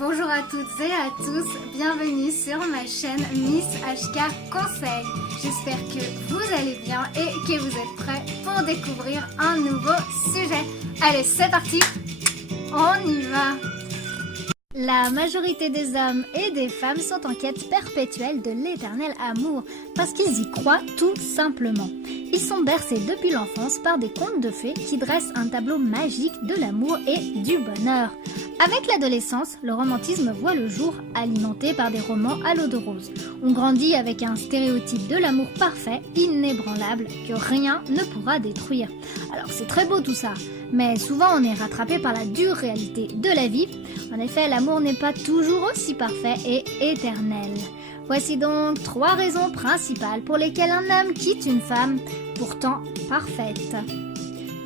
Bonjour à toutes et à tous, bienvenue sur ma chaîne Miss HK Conseil. J'espère que vous allez bien et que vous êtes prêts pour découvrir un nouveau sujet. Allez, c'est parti, on y va! La majorité des hommes et des femmes sont en quête perpétuelle de l'éternel amour parce qu'ils y croient tout simplement. Ils sont bercés depuis l'enfance par des contes de fées qui dressent un tableau magique de l'amour et du bonheur. Avec l'adolescence, le romantisme voit le jour, alimenté par des romans à l'eau de rose. On grandit avec un stéréotype de l'amour parfait, inébranlable, que rien ne pourra détruire. Alors c'est très beau tout ça, mais souvent on est rattrapé par la dure réalité de la vie. En effet, l'amour n'est pas toujours aussi parfait et éternel. Voici donc 3 raisons principales pour lesquelles un homme quitte une femme pourtant parfaite.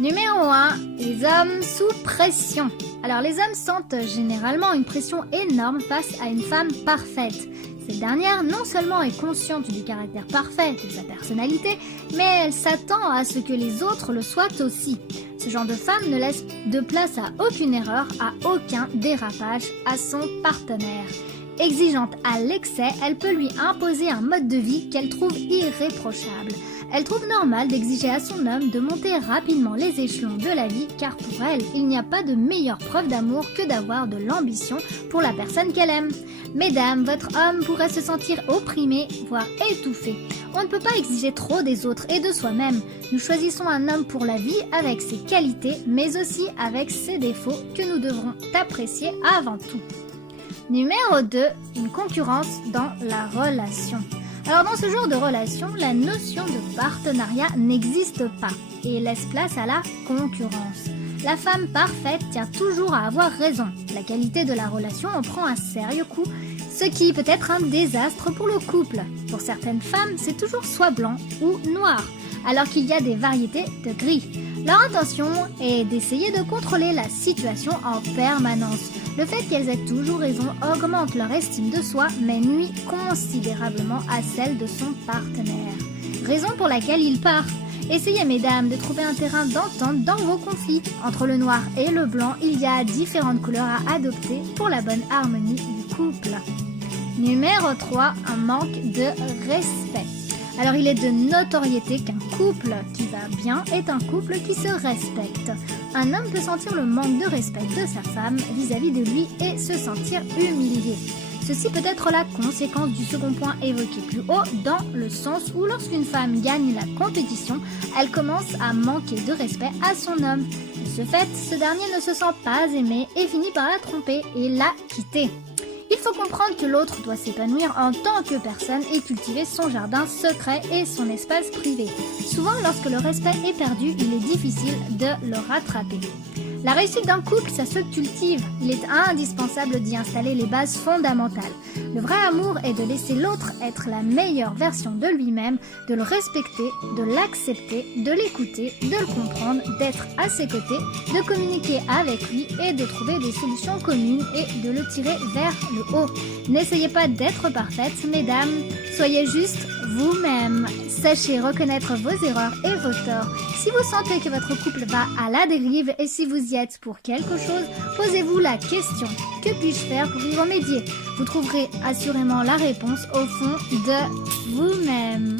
Numéro 1, les hommes sous pression. Alors les hommes sentent généralement une pression énorme face à une femme parfaite. Cette dernière non seulement est consciente du caractère parfait de sa personnalité, mais elle s'attend à ce que les autres le soient aussi. Ce genre de femme ne laisse de place à aucune erreur, à aucun dérapage à son partenaire. Exigeante à l'excès, elle peut lui imposer un mode de vie qu'elle trouve irréprochable. Elle trouve normal d'exiger à son homme de monter rapidement les échelons de la vie car pour elle, il n'y a pas de meilleure preuve d'amour que d'avoir de l'ambition pour la personne qu'elle aime. Mesdames, votre homme pourrait se sentir opprimé, voire étouffé. On ne peut pas exiger trop des autres et de soi-même. Nous choisissons un homme pour la vie avec ses qualités, mais aussi avec ses défauts que nous devrons apprécier avant tout. Numéro 2, une concurrence dans la relation. Alors dans ce genre de relation, la notion de partenariat n'existe pas et laisse place à la concurrence. La femme parfaite tient toujours à avoir raison. La qualité de la relation en prend un sérieux coup, ce qui peut être un désastre pour le couple. Pour certaines femmes, c'est toujours soit blanc ou noir, alors qu'il y a des variétés de gris. Leur intention est d'essayer de contrôler la situation en permanence. Le fait qu'elles aient toujours raison augmente leur estime de soi, mais nuit considérablement à celle de son partenaire. Raison pour laquelle il part. Essayez, mesdames, de trouver un terrain d'entente dans vos conflits. Entre le noir et le blanc, il y a différentes couleurs à adopter pour la bonne harmonie du couple. Numéro 3, un manque de respect. Alors il est de notoriété qu'un couple qui va bien est un couple qui se respecte. Un homme peut sentir le manque de respect de sa femme vis-à-vis de lui et se sentir humilié. Ceci peut être la conséquence du second point évoqué plus haut, dans le sens où lorsqu'une femme gagne la compétition, elle commence à manquer de respect à son homme. De ce fait, ce dernier ne se sent pas aimé et finit par la tromper et la quitter. Il faut comprendre que l'autre doit s'épanouir en tant que personne et cultiver son jardin secret et son espace privé. Souvent, lorsque le respect est perdu, il est difficile de le rattraper. La réussite d'un couple, ça se cultive. Il est indispensable d'y installer les bases fondamentales. Le vrai amour est de laisser l'autre être la meilleure version de lui-même, de le respecter, de l'accepter, de l'écouter, de le comprendre, d'être à ses côtés, de communiquer avec lui et de trouver des solutions communes et de le tirer vers le haut. N'essayez pas d'être parfaite, mesdames, soyez juste vous-même. Sachez reconnaître vos erreurs et vos torts. Si vous sentez que votre couple va à la dérive et si vous y êtes pour quelque chose, posez-vous la question: que puis-je faire pour y remédier? Vous trouverez assurément la réponse au fond de vous-même.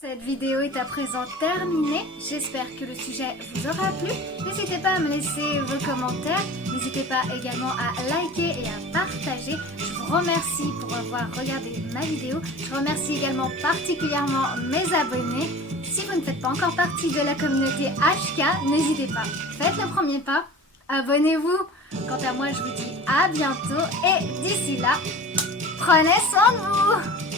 Cette vidéo est à présent terminée. J'espère que le sujet vous aura plu. N'hésitez pas à me laisser vos commentaires. N'hésitez pas également à liker et à partager. Je vous remercie pour avoir regardé ma vidéo. Je remercie également particulièrement mes abonnés. Si vous ne faites pas encore partie de la communauté HK, n'hésitez pas. Faites le premier pas. Abonnez-vous. Quant à moi, je vous dis à bientôt. Et d'ici là, prenez soin de vous.